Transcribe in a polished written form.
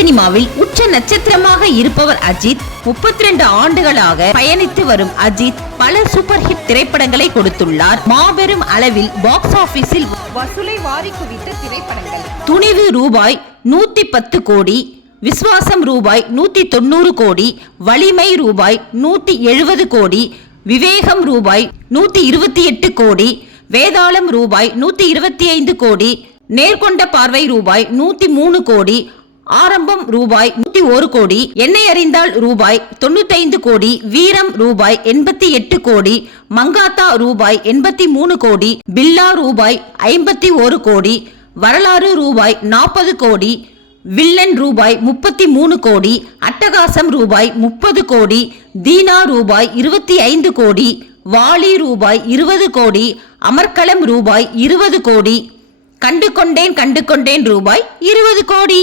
சினிமாவில் உச்ச நட்சத்திரமாக இருப்பவர் அஜித். 32 ஆண்டுகளாக பயணித்து வரும் அஜித் பல சூப்பர் ஹிட் திரைப்படங்களை கொடுத்துள்ளார். மாபெரும் அளவில் பாக்ஸ் ஆபீஸில் வசூலை வாரி குவித்த திரைப்படங்கள்: துணிவு ரூபாய் 110 கோடி, விஸ்வாசம் ரூபாய் 190 கோடி, வலிமை ரூபாய் 170 கோடி, விவேகம் ரூபாய் 128 கோடி, வேதாளம் ரூபாய் 125 கோடி, நேர்கொண்ட பார்வை ரூபாய் 103 கோடி, ஆரம்பம் ரூபாய் 101 கோடி, என்னை அறிந்தால் ரூபாய் 95 கோடி, வீரம் ரூபாய் 88 கோடி, மங்காத்தா ரூபாய் 83 கோடி, பில்லா ரூபாய் 51 கோடி, வரலாறு ரூபாய் 40 கோடி, வில்லன் ரூபாய் 33 கோடி, அட்டகாசம் ரூபாய் 30 கோடி, தீனா ரூபாய் 25 கோடி, வாலி ரூபாய் 20 கோடி, அமர்க்களம் ரூபாய் 20 கோடி, கண்டு கொண்டேன் ரூபாய் 20 கோடி.